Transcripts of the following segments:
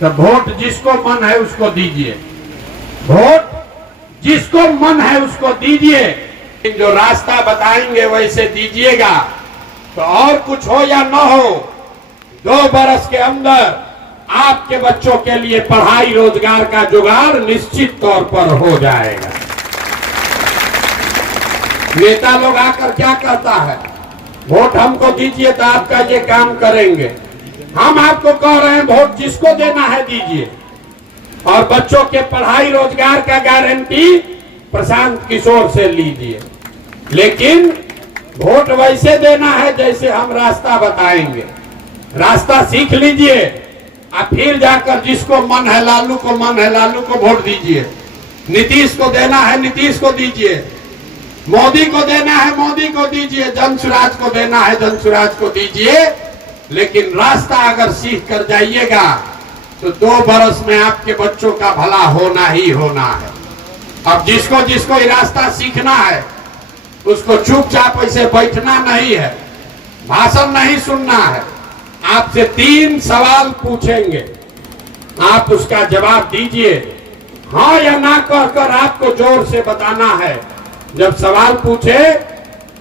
तो वोट जिसको मन है उसको दीजिए, वोट जिसको मन है उसको दीजिए। जो रास्ता बताएंगे वैसे दीजिएगा। तो और कुछ हो या न हो, 2 बरस के अंदर आपके बच्चों के लिए पढ़ाई रोजगार का जुगाड़ निश्चित तौर पर हो जाएगा। नेता लोग आकर क्या कहता है, वोट हमको दीजिए तो आपका ये काम करेंगे। हम आपको कह रहे हैं वोट जिसको देना है दीजिए, और बच्चों के पढ़ाई रोजगार का गारंटी प्रशांत किशोर से लीजिए। लेकिन वोट वैसे देना है जैसे हम रास्ता बताएंगे। रास्ता सीख लीजिए, आप फिर जाकर जिसको मन है लालू को मन है लालू को वोट दीजिए। नीतीश को देना है नीतीश को दीजिए, मोदी को देना है मोदी को दीजिए, जनसुराज को देना है जनसुराज को दीजिए। लेकिन रास्ता अगर सीख कर जाइएगा तो 2 बरस में आपके बच्चों का भला होना ही होना है। अब जिसको जिसको ये रास्ता सीखना है उसको चुपचाप ऐसे बैठना नहीं है, भाषण नहीं सुनना है। आपसे 3 सवाल पूछेंगे, आप उसका जवाब दीजिए। हाँ या ना कहकर आपको जोर से बताना है। जब सवाल पूछे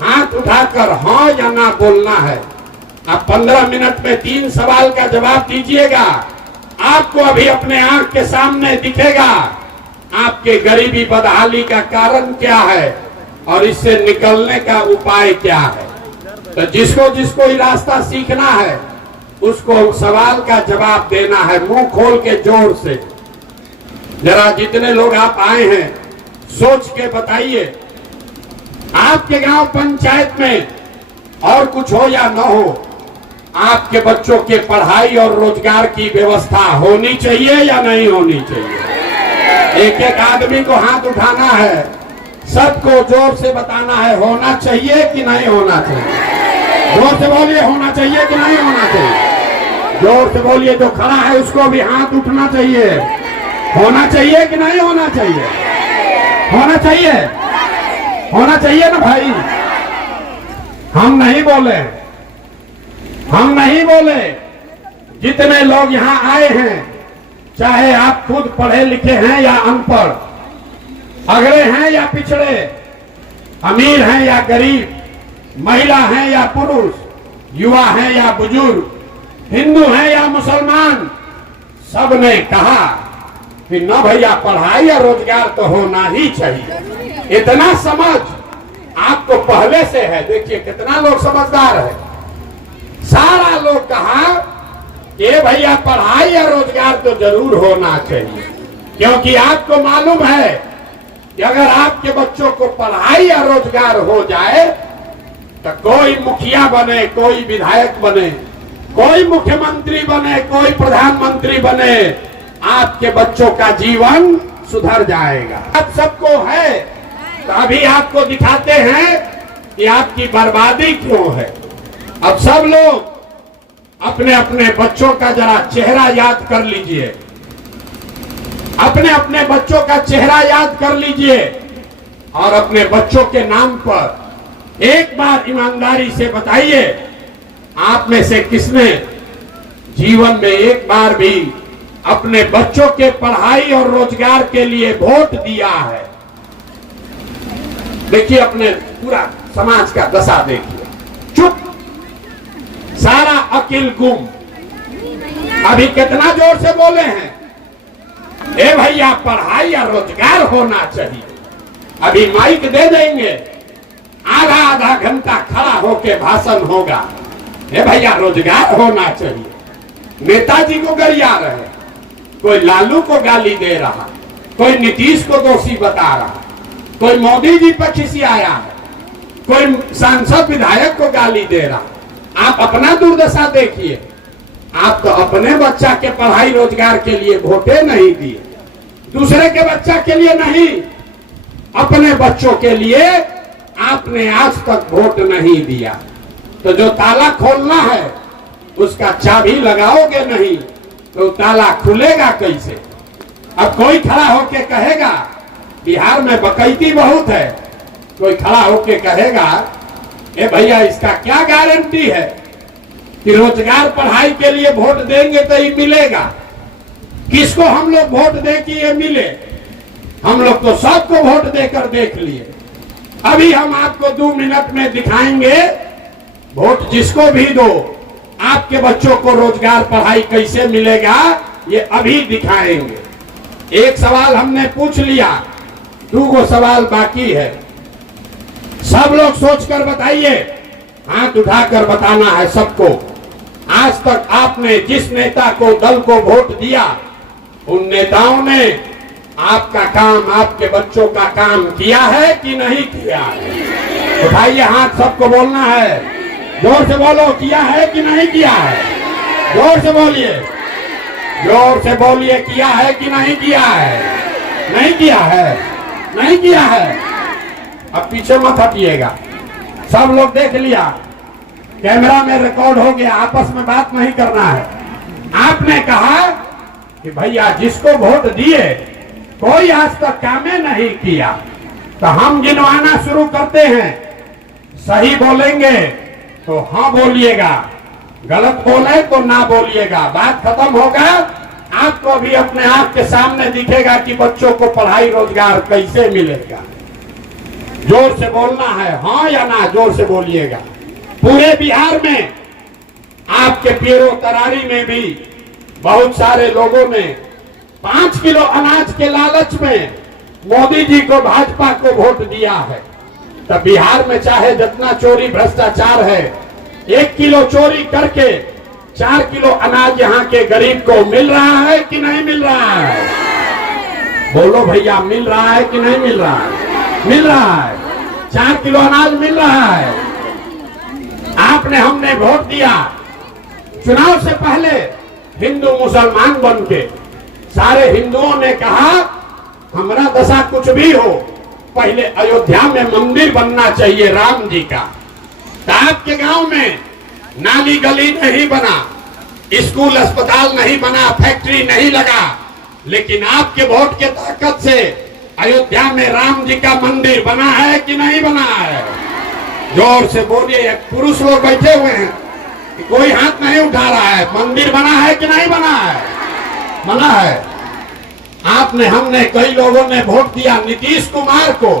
हाथ उठाकर हाँ या ना बोलना है। आप 15 मिनट में 3 सवाल का जवाब दीजिएगा। आपको अभी अपने आंख के सामने दिखेगा आपके गरीबी बदहाली का कारण क्या है और इससे निकलने का उपाय क्या है। तो जिसको जिसको ये रास्ता सीखना है उसको सवाल का जवाब देना है, मुंह खोल के जोर से। जरा जितने लोग आप आए हैं सोच के बताइए, आपके गांव पंचायत में और कुछ हो या न हो, आपके बच्चों के पढ़ाई और रोजगार की व्यवस्था होनी चाहिए या नहीं होनी चाहिए। एक एक आदमी को हाथ उठाना है, सबको जोर से बताना है होना चाहिए कि नहीं होना चाहिए। जोर से बोलिए होना चाहिए कि नहीं होना चाहिए। जोर से बोलिए, जो खड़ा है उसको भी हाथ उठना चाहिए। होना चाहिए कि नहीं होना चाहिए। होना चाहिए, होना चाहिए ना भाई। हम नहीं बोले, हम नहीं बोले। जितने लोग यहाँ आए हैं, चाहे आप खुद पढ़े लिखे हैं या अनपढ़, अगड़े हैं या पिछड़े, अमीर हैं या गरीब, महिला हैं या पुरुष, युवा हैं या बुजुर्ग, हिंदू हैं या मुसलमान, सब ने कहा कि न भैया पढ़ाई या रोजगार तो होना ही चाहिए। इतना समझ आपको पहले से है। देखिए कितना लोग समझदार है। सारा लोग कहा कि भैया पढ़ाई या रोजगार तो जरूर होना चाहिए, क्योंकि आपको मालूम है कि अगर आपके बच्चों को पढ़ाई या रोजगार हो जाए तो कोई मुखिया बने, कोई विधायक बने, कोई मुख्यमंत्री बने, कोई प्रधानमंत्री बने, आपके बच्चों का जीवन सुधर जाएगा। अब सबको है तो अभी आपको दिखाते हैं कि आपकी बर्बादी क्यों है। अब सब लोग अपने अपने बच्चों का जरा चेहरा याद कर लीजिए, अपने अपने बच्चों का चेहरा याद कर लीजिए और अपने बच्चों के नाम पर एक बार ईमानदारी से बताइए, आप में से किसने जीवन में एक बार भी अपने बच्चों के पढ़ाई और रोजगार के लिए वोट दिया है। देखिए अपने पूरा समाज का दशा देखिए, चुप, सारा अकिल गुम। अभी कितना जोर से बोले हैं, ए भैया पढ़ाई या रोजगार होना चाहिए। अभी माइक दे देंगे, आधा आधा घंटा खड़ा होके भाषण होगा, ए भैया रोजगार होना चाहिए। नेताजी को गरिया रहे, कोई लालू को गाली दे रहा, कोई नीतीश को दोषी बता रहा, कोई मोदी जी पर खिसियाया है, कोई सांसद विधायक को गाली दे रहा। आप अपना दुर्दशा देखिए। आप तो अपने बच्चा के पढ़ाई रोजगार के लिए वोटे नहीं दिए, दूसरे के बच्चा के लिए नहीं, अपने बच्चों के लिए आपने आज तक वोट नहीं दिया। तो जो ताला खोलना है उसका चाबी लगाओगे नहीं तो ताला खुलेगा कैसे। अब कोई खड़ा होके कहेगा बिहार में बकैती बहुत है, कोई खड़ा होके कहेगा ए भैया इसका क्या गारंटी है कि रोजगार पढ़ाई के लिए वोट देंगे तो ही मिलेगा। किसको हम लोग वोट दे कि ये मिले? हम लोग तो सबको वोट देकर देख लिए। अभी हम आपको 2 मिनट में दिखाएंगे, वोट जिसको भी दो आपके बच्चों को रोजगार पढ़ाई कैसे मिलेगा, ये अभी दिखाएंगे। एक सवाल हमने पूछ लिया, 2 सवाल बाकी है। सब लोग सोचकर बताइए, हाथ उठाकर बताना है सबको। आज तक आपने जिस नेता को, दल को वोट दिया, उन नेताओं ने आपका काम, आपके बच्चों का काम किया है कि नहीं किया है? उठाइए हाथ, सबको बोलना है। जोर से बोलो, किया है कि नहीं किया है? जोर से बोलिए, जोर से बोलिए, किया है कि नहीं किया है? नहीं किया है, नहीं किया है। अब पीछे मत हटिएगा, सब लोग देख लिया, कैमरा में रिकॉर्ड हो गया, आपस में बात नहीं करना है। आपने कहा कि भैया जिसको वोट दिए कोई आज तक कामे नहीं किया, तो हम गिनवाना शुरू करते हैं। सही बोलेंगे तो हाँ बोलिएगा, गलत बोले तो ना बोलिएगा। बात खत्म होगा, आपको भी अपने आप के सामने दिखेगा कि बच्चों को पढ़ाई रोजगार कैसे मिलेगा। जोर से बोलना है, हाँ या ना, जोर से बोलिएगा। पूरे बिहार में, आपके पीरो तरारी में भी बहुत सारे लोगों ने 5 किलो अनाज के लालच में मोदी जी को, भाजपा को वोट दिया है। तब बिहार में चाहे जितना चोरी भ्रष्टाचार है, 1 किलो चोरी करके 4 किलो अनाज यहाँ के गरीब को मिल रहा है कि नहीं मिल रहा है? बोलो भैया, मिल रहा है कि नहीं मिल रहा है? मिल रहा है, 4 किलो अनाज मिल रहा है। आपने, हमने वोट दिया, चुनाव से पहले हिंदू मुसलमान बन के सारे हिंदुओं ने कहा हमारा दशा कुछ भी हो, पहले अयोध्या में मंदिर बनना चाहिए राम जी का। तो आपके गांव में नाली गली नहीं बना, स्कूल अस्पताल नहीं बना, फैक्ट्री नहीं लगा, लेकिन आपके वोट के ताकत से अयोध्या में राम जी का मंदिर बना है कि नहीं बना है? जोर से बोलिए, पुरुष लोग बैठे हुए हैं, कोई हाथ नहीं उठा रहा है। मंदिर बना है कि नहीं बना है? बना है। आपने, हमने, कई लोगों ने वोट दिया नीतीश कुमार को।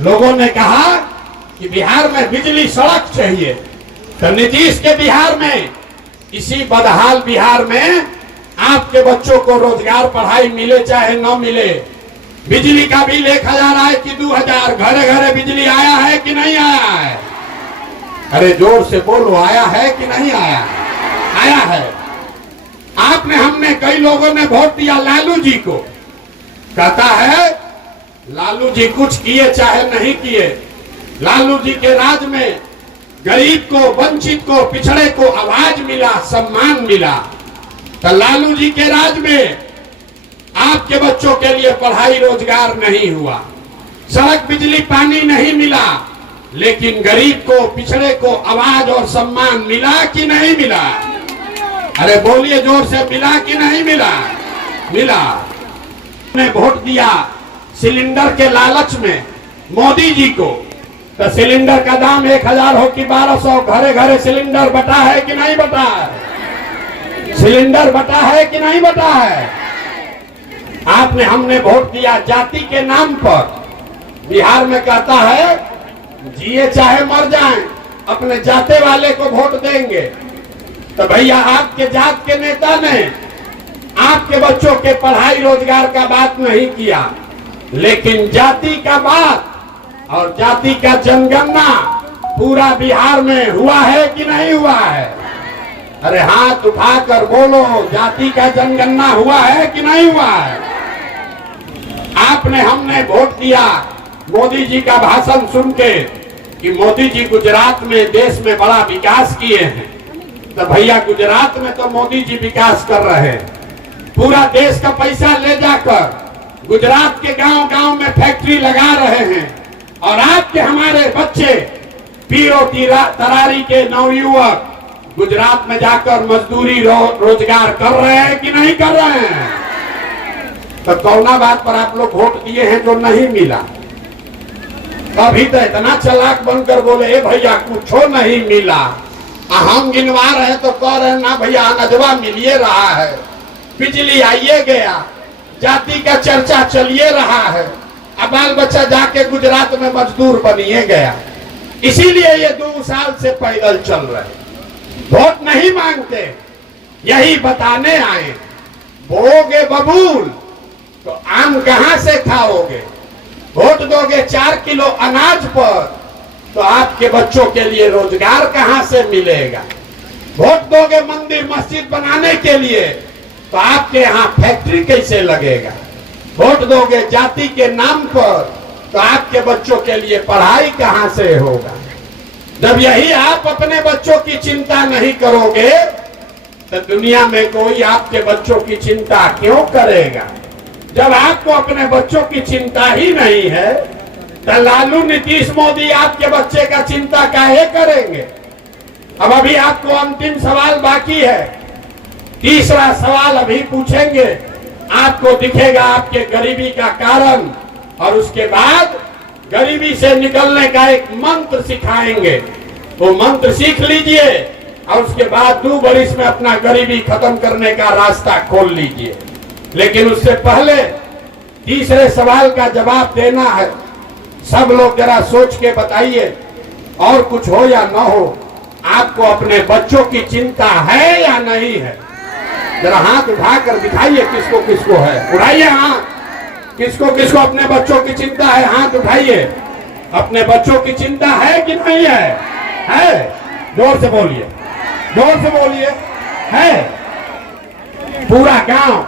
लोगों ने कहा कि बिहार में बिजली सड़क चाहिए, तो नीतीश के बिहार में, इसी बदहाल बिहार में आपके बच्चों को रोजगार पढ़ाई मिले चाहे न मिले, बिजली का बिल 1000 आए कि 2000, घरे घरे बिजली आया है कि नहीं आया है? अरे जोर से बोलो, आया है कि नहीं आया? आया है। आपने, हमने, कई लोगों ने वोट दिया लालू जी को। कहता है लालू जी कुछ किए चाहे नहीं किए, लालू जी के राज में गरीब को, वंचित को, पिछड़े को आवाज मिला, सम्मान मिला। तो लालू जी के राज में आपके बच्चों के लिए पढ़ाई रोजगार नहीं हुआ, सड़क बिजली पानी नहीं मिला, लेकिन गरीब को, पिछड़े को आवाज और सम्मान मिला कि नहीं मिला? अरे बोलिए जोर से, मिला कि नहीं मिला? मिला। ने वोट दिया सिलेंडर के लालच में मोदी जी को, तो सिलेंडर का दाम 1000 हो कि 1200, घरे घरे सिलेंडर बटा है कि नहीं बटा है? सिलेंडर बटा है कि नहीं बटा है? आपने, हमने वोट दिया जाति के नाम पर। बिहार में कहता है जिए चाहे मर जाएं, अपने जाते वाले को वोट देंगे। तो भैया आपके जात के नेता ने आपके बच्चों के पढ़ाई रोजगार का बात नहीं किया, लेकिन जाति का बात और जाति का जनगणना पूरा बिहार में हुआ है कि नहीं हुआ है? अरे हाथ उठाकर बोलो, जाति का जनगणना हुआ है कि नहीं हुआ है? आपने, हमने वोट दिया मोदी जी का भाषण सुन के कि मोदी जी गुजरात में, देश में बड़ा विकास किए हैं। तो भैया गुजरात में तो मोदी जी विकास कर रहे हैं, पूरा देश का पैसा ले जाकर गुजरात के गांव गांव में फैक्ट्री लगा रहे हैं, और आपके, हमारे बच्चे, पीरो तरारी के नवयुवक गुजरात में जाकर मजदूरी रोजगार कर रहे हैं कि नहीं कर रहे हैं? तो कौना बात पर आप लोग वोट दिए हैं जो नहीं मिला? अभी तो इतना चालाक बनकर बोले ए भैया कुछ नहीं मिला, हम गिनवा रहे तो कह रहे ना भैया अनजवा मिलिए रहा है। बिजली आइए गया, जाति का चर्चा चलिए रहा है, अब बाल बच्चा जाके गुजरात में मजदूर बनिए गया। इसीलिए ये 2 साल से पैदल चल रहे, वोट नहीं मांगते, यही बताने आए। बोओगे बबूल तो आम कहां से खाओगे, वोट दोगे 4 किलो अनाज पर तो आपके बच्चों के लिए रोजगार कहां से मिलेगा। वोट दोगे मंदिर मस्जिद बनाने के लिए तो आपके यहाँ फैक्ट्री कैसे लगेगा। वोट दोगे जाति के नाम पर तो आपके बच्चों के लिए पढ़ाई कहां से होगा। जब यही आप अपने बच्चों की चिंता नहीं करोगे तो दुनिया में कोई आपके बच्चों की चिंता क्यों करेगा। जब आपको अपने बच्चों की चिंता ही नहीं है तो लालू नीतीश मोदी आपके बच्चे का चिंता काहे करेंगे। अब अभी आपको अंतिम सवाल बाकी है, तीसरा सवाल अभी पूछेंगे, आपको दिखेगा आपके गरीबी का कारण, और उसके बाद गरीबी से निकलने का एक मंत्र सिखाएंगे। वो मंत्र सीख लीजिए और उसके बाद 2 बरिस में अपना गरीबी खत्म करने का रास्ता खोल लीजिए। लेकिन उससे पहले तीसरे सवाल का जवाब देना है। सब लोग जरा सोच के बताइए, और कुछ हो या न हो, आपको अपने बच्चों की चिंता है या नहीं है। जरा हाथ उठाकर दिखाइए किसको किसको है, उठाइए हाथ, किसको किसको अपने बच्चों की चिंता है, हाथ उठाइए। अपने बच्चों की चिंता है कि नहीं है? है, जोर से बोलिए, जोर से बोलिए। है, पूरा गांव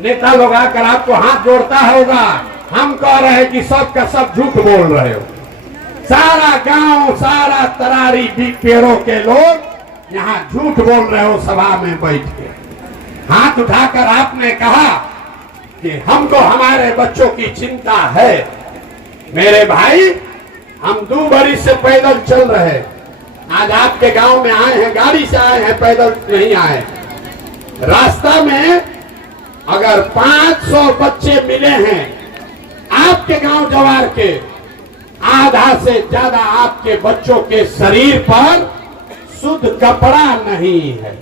नेता लोग आकर आपको हाथ जोड़ता होगा, हम कह रहे हैं कि सब का सब झूठ बोल रहे हो। सारा गांव, सारा तरारी पेड़ों के लोग यहाँ झूठ बोल रहे हो सभा में बैठ के। हाथ उठाकर आपने कहा कि हमको हमारे बच्चों की चिंता है। मेरे भाई, हम 2 बरिस से पैदल चल रहे, आज आपके गांव में आए हैं, गाड़ी से आए हैं, पैदल नहीं आए। रास्ता में अगर 500 बच्चे मिले हैं आपके गांव जवार के, आधा से ज्यादा आपके बच्चों के शरीर पर शुद्ध कपड़ा नहीं है।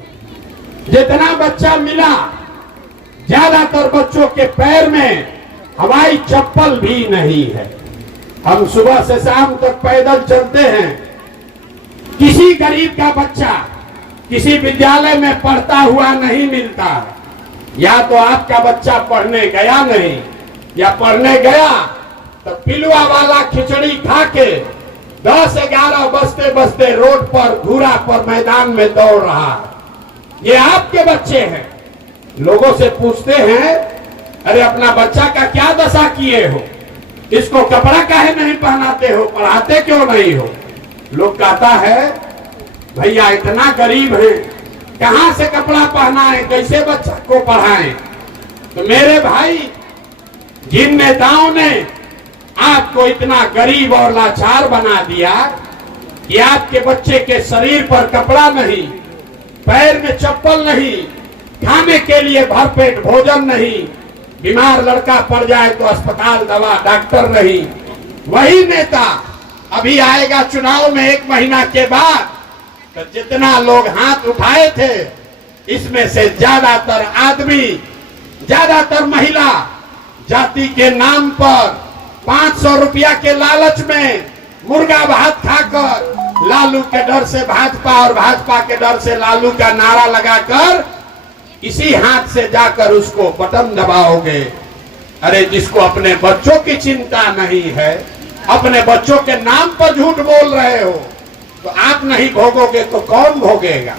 जितना बच्चा मिला, ज्यादातर बच्चों के पैर में हवाई चप्पल भी नहीं है। हम सुबह से शाम तक पैदल चलते हैं। किसी गरीब का बच्चा किसी विद्यालय में पढ़ता हुआ नहीं मिलता। या तो आपका बच्चा पढ़ने गया नहीं, या पढ़ने गया तो पिलुआ वाला खिचड़ी खा के 10-11 बजते बजते रोड पर, घूरा पर, मैदान में दौड़ रहा है। ये आपके बच्चे हैं। लोगों से पूछते हैं, अरे अपना बच्चा का क्या दशा किए हो, इसको कपड़ा काहे नहीं पहनाते हो, पढ़ाते क्यों नहीं हो। लोग कहता है, भैया इतना गरीब है, कहां से कपड़ा पहनाएं, कैसे बच्चा को पढ़ाएं। तो मेरे भाई, जिन नेताओं ने आपको इतना गरीब और लाचार बना दिया कि आपके बच्चे के शरीर पर कपड़ा नहीं, पैर में चप्पल नहीं, खाने के लिए भरपेट भोजन नहीं, बीमार लड़का पड़ जाए तो अस्पताल दवा डॉक्टर नहीं, वही नेता अभी आएगा चुनाव में 1 महीना के बाद। तो जितना लोग हाथ उठाए थे, इसमें से ज्यादातर आदमी, ज्यादातर महिला जाति के नाम पर 500 रुपया के लालच में मुर्गा भात खाकर लालू के डर से भाजपा और भाजपा के डर से लालू का नारा लगाकर इसी हाथ से जाकर उसको बटन दबाओगे। अरे जिसको अपने बच्चों की चिंता नहीं है, अपने बच्चों के नाम पर झूठ बोल रहे हो, तो आप नहीं भोगोगे तो कौन भोगेगा।